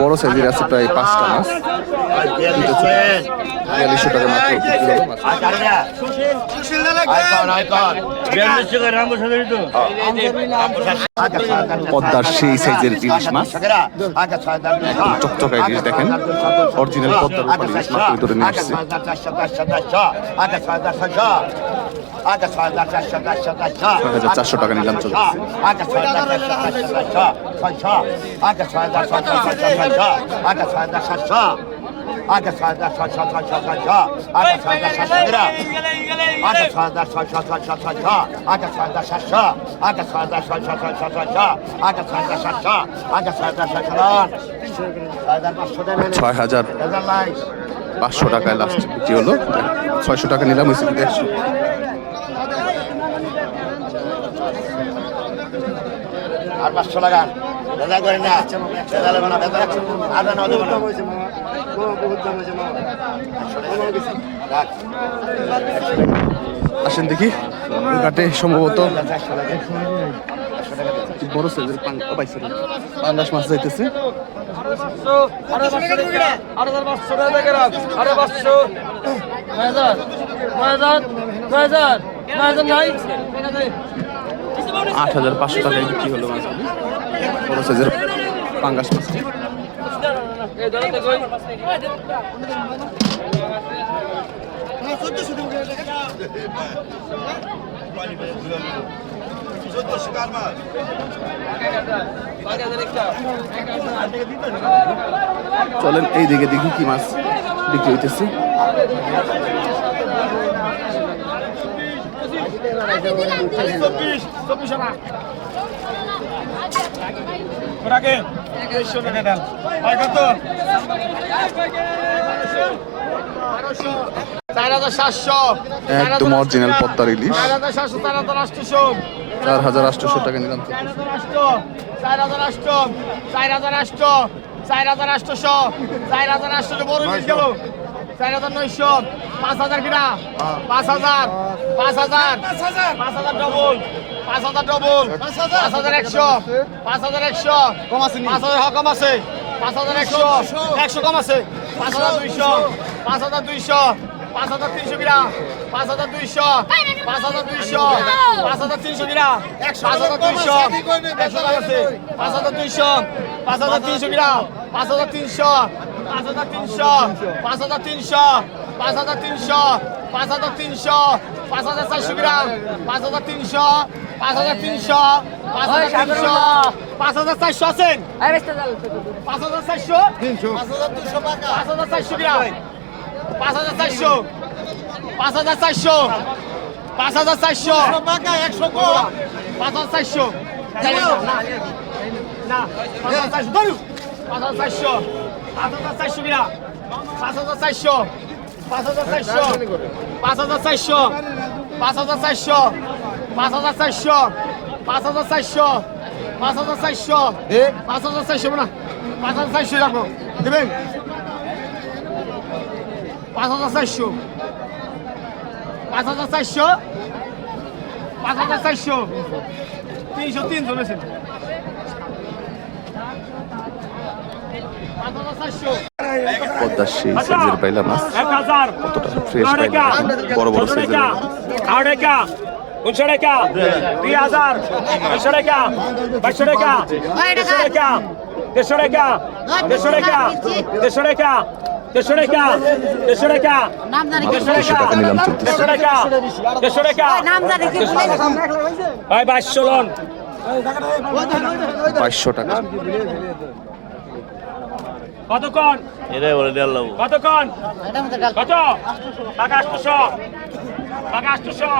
বড় সাইজের আছে প্রায় পাঁচটা মাছ। বিয়াল্লিশশো টাকা মাত্র পদ্মার সেই সাইজের ইলিশ মাছ। চকচকা ইলিশ দেখেন। অরিজিনাল পদ্মার ইলিশ মাছ ভিতরে নিয়ে আসছে। চারশো টাকা নিলাম চলছে আগে ছয় হাজার ছয় ছয় ছয় ছয় ছয় ছয় আগে ছয় হাজার সাতশো গ্রাম আগে ছয় হাজার ছয় ছয় ছয় ছয় ছয় ছয় আগে ছয় হাজার সাতশো আগে ছয় হাজার ছয় ছয় ছয় ছয় ছয় ছয় আগে ছয় হাজার সাতশো আগে ছয় হাজার ছয় ছয় ছয় হাজার পাঁচশো টাকায় লাস্ট বিক্রি হলো ছয়শো টাকা নিলাম হয়েছে পাঁচশো করে না। লেবে না আর না দেবে না আসেন দেখি। ঘাটে সম্ভবত বড় সাইজের পাইছে পাঙ্গাস মাছ যাইতেছে। নাই। আট হাজার পাঁচশো টাকায় বিক্রি হলো মাছগুলি সাইজের পাঙ্গাস মাছ। চলেন এই দিকে দেখি কি মাছ বিক্রি হইতেছে। চব্বিশ চব্বিশ ওটাকে দেড়শো টাকা ডাল ভাই একদম অরিজিনাল পদ্মার ইলিশ চার হাজার আটশোশো টাকা নিলাম চার হাজার আটশো চার হাজার আটশো চার হাজার আটশোশো চার হাজার আটশোশো বড় গেল চার হাজার নয়শো পাঁচ হাজার কিনা পাঁচ হাজার পাঁচ হাজার পাঁচ হাজার ডবল পাঁচ হাজার ডবল পাঁচ হাজার একশো পাঁচ হাজার একশো কম আছে পাঁচ হাজার হ্যাঁ, কম আছে পাঁচ হাজার একশো একশো কম আছে পাঁচ হাজার দুইশো পাঁচ হাজার দুইশো পাঁচ হাজার তিনশো কিনা পাঁচ হাজার দুইশো পাঁচ হাজার দুইশো পাঁচ হাজার তিনশো কিনা পাঁচ হাজার দুইশো একশো আছে পাঁচ হাজার দুইশো পাঁচ হাজার তিনশো কিনা পাঁচ হাজার তিনশো পাঁচ হাজার তিনশো পাঁচ হাজার তিনশো পাঁচ হাজার তিনশো পাঁচ হাজার তিনশো পাঁচ হাজার চারশো গ্রাম পাঁচ হাজার তিনশো পাঁচ হাজার তিনশো পাঁচ হাজার তিনশো পাঁচ হাজার চারশো আছেন পাঁচ হাজার চারশো পাঁচ হাজার দুশো পাঁচ হাজার চারশো গ্রাম পাঁচ হাজার চারশো পাঁচ হাজার চারশো পাঁচ হাজার চারশো একশো পাঁচ হাজার চারশো না পাঁচ হাজার চারশো ধরু পাঁচ হাজার চারশো পাঁচ হাজার চারশো কিনা পাঁচ হাজার চারশো পাঁচ হাজার চারশো পাঁচ হাজার চারশো পাঁচ হাজার চারশো পাঁচ হাজার চারশো পাঁচ হাজার চারশো পাঁচ হাজার চারশো পাঁচ হাজার চারশো না পাঁচ হাজার চারশো রাখো দেবেন পাঁচ হাজার চারশো পাঁচ হাজার চারশো পাঁচ হাজার চারশো তিনশো তিন চলেছেন পাঁচ হাজার চারশো পদ্মার সেই সাইজের পাইলা মাছ কতটা ফ্রেশ পাইলা বড় বড় সাইজের উনশো টাকা দুই হাজার দুশো টাকা বাইশশো টাকা দেড়শো টাকা দেড়শো টাকা দেড়শো টাকা দেড়শো টাকা দেড়শো টাকা দেড়শো টাকা দেড়শো টাকা দেড়শো টাকা দেড়শো টাকা ভাই বাইশশো লোন বাইশশো টাকা। কতক্ষণ এটাই বলে দেড় কতক্ষণ কত টাকা আটশো। বাঘা আটশোশো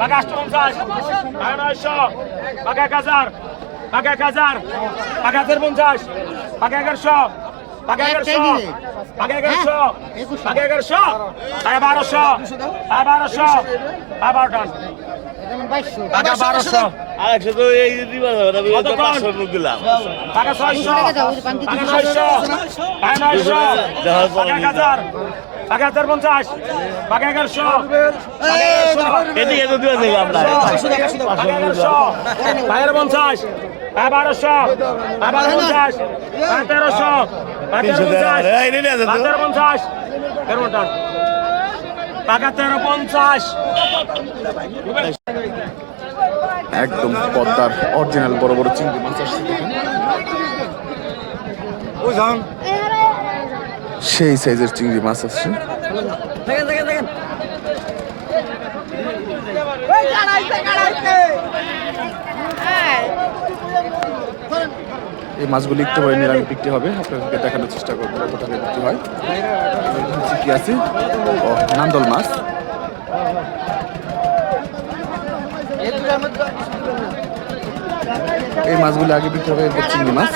বাঘা আটশো পঞ্চাশ। বাঘা নয়শো বাঘা এক হাজার। বাঘা এক হাজার। বাঘা হাজার। পঞ্চাশ বাঘা এগারোশো বাঘা এগারোশো বাঘা এগারোশো বাঘা এগারোশো বারোশো। বারোশো। বারো টান বাঘা বারোশো। আরেকশো তো এই দিবা দিলাম। ছয়শো। ছয়শো। নয়শো। এক হাজার। বাঘা হাজার পঞ্চাশ। বাঘা এগারোশো। এদিকে তো দিবা দিলাম না এগারোশো। বাঘা পঞ্চাশ। বাঘা বারোশো। বাঘা বারো পঞ্চাশ। বাঘা তেরোশো। তেরো। তেরো। তেরো পঞ্চাশ। একদম পদ্মার অরিজিনাল বড় বড় চিংড়ি মাছ আসছে সেই সাইজের চিংড়ি মাছ আসছে। এই মাছগুলি একটু পরে নিলামে বিক্রি হবে। আপনাদেরকে দেখানোর চেষ্টা করব কত টাকা বিক্রি হয়। কি আছে? নান্দল মাছ। এই মাছগুলি আগে বিক্রি হবে এরপর চিংড়ি মাছ।